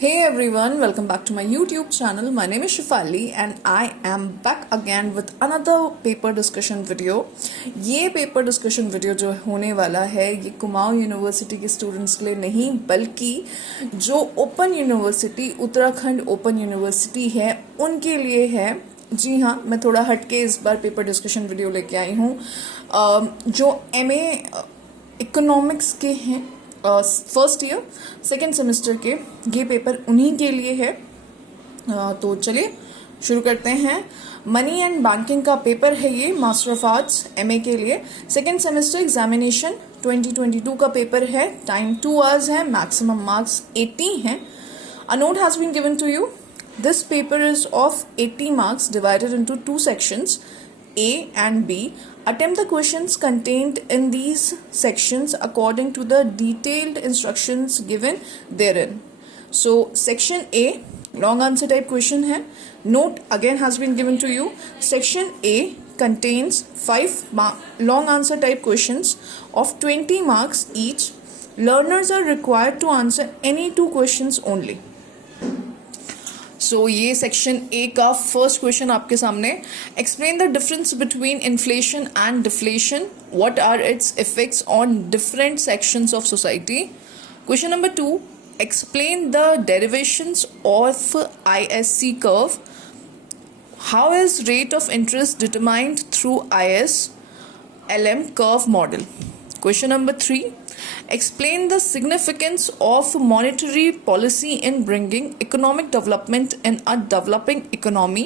Hey everyone, welcome back to my YouTube channel. My name is Shifali and I am back again with another paper discussion video. ये paper discussion video जो होने वाला है ये Kumaon university के students के लिए नहीं बल्कि जो open university Uttarakhand open university है उनके लिए है। जी हाँ, मैं थोड़ा हटके इस बार पेपर डिस्कशन वीडियो लेके आई हूँ। जो MA इकोनॉमिक्स के हैं फर्स्ट ईयर सेकेंड सेमेस्टर के, ये पेपर उन्हीं के लिए है। तो चलिए शुरू करते हैं। मनी एंड बैंकिंग का पेपर है ये, मास्टर ऑफ आर्ट्स MA के लिए। सेकेंड सेमेस्टर एग्जामिनेशन 2022 का पेपर है। टाइम 2 आवर्स है, मैक्सिमम मार्क्स 80 हैं। A note has been given to you. This paper is of 80 marks divided into 2 sections, A and B. Attempt the questions contained in these sections according to the detailed instructions given therein. So, section A, long answer type question है. Note again has been given to you. Section A contains 5 long answer type questions of 20 marks each. Learners are required to answer any 2 questions only. ये section A का first question आपके सामने। Explain the difference between inflation and deflation, what are its effects on different sections of society. Question number 2, explain the derivations of ISC curve, how is rate of interest determined through ISLM curve model. Question number 3, explain the significance of monetary policy in bringing economic development in a developing economy.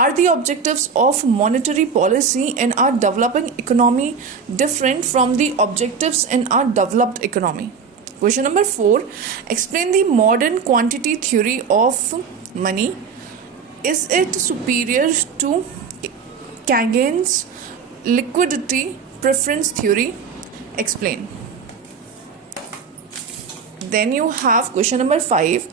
Are the objectives of monetary policy in our developing economy different from the objectives in our developed economy? Question number 4, explain the modern quantity theory of money. Is it superior to Kagan's liquidity preference theory? Explain. Then you have question number 5,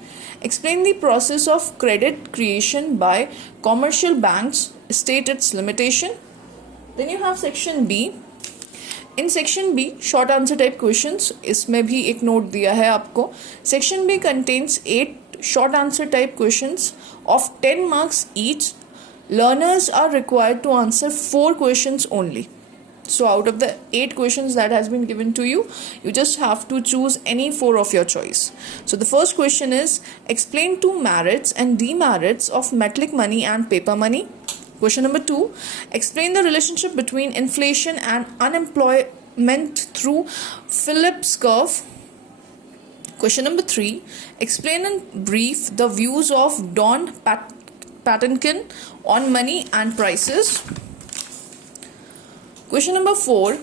explain the process of credit creation by commercial banks, state its limitation. Then you have section B. In section B, short answer type questions, इसमें भी एक note दिया है आपको। Section B contains 8 short answer type questions of 10 marks each. Learners are required to answer 4 questions only. So out of the 8 questions that has been given to you, you just have to choose any 4 of your choice. So the first question is, explain 2 merits and demerits of metallic money and paper money. Question number 2, explain the relationship between inflation and unemployment through Phillips curve. Question number 3, explain in brief the views of Don Patinkin on money and prices. Question number 4,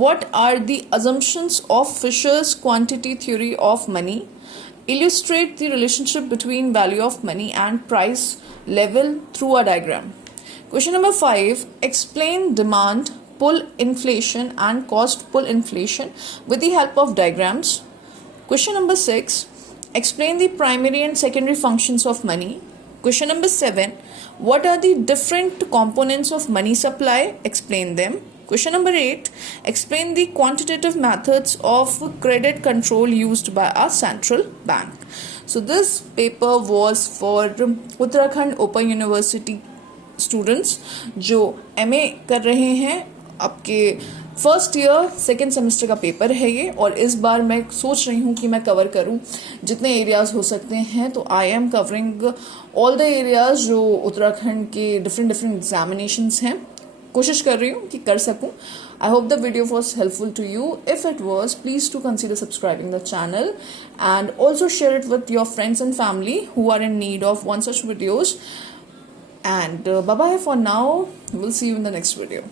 what are the assumptions of Fisher's quantity theory of money? Illustrate the relationship between value of money and price level through a diagram. Question number 5, explain demand pull inflation and cost pull inflation with the help of diagrams. Question number 6, explain the primary and secondary functions of money. Question number 7, what are the different components of money supply? Explain them. Question number 8, explain the quantitative methods of credit control used by our central bank. So this paper was for Uttarakhand Open University students जो MA कर रहे हैं। आपके first year second semester का paper है ये, और इस बार मैं सोच रही हूँ कि मैं कवर करूँ जितने एरियाज हो सकते हैं। तो I am covering all the areas जो उत्तराखंड के डिफरेंट एग्जामिनेशंस हैं। कोशिश कर रही हूँ कि कर सकूँ। I hope the video was helpful to you. If it was, please to consider subscribing the channel and also share it with your friends and family who are in need of one such videos. And bye bye for now. We'll see you in the next video.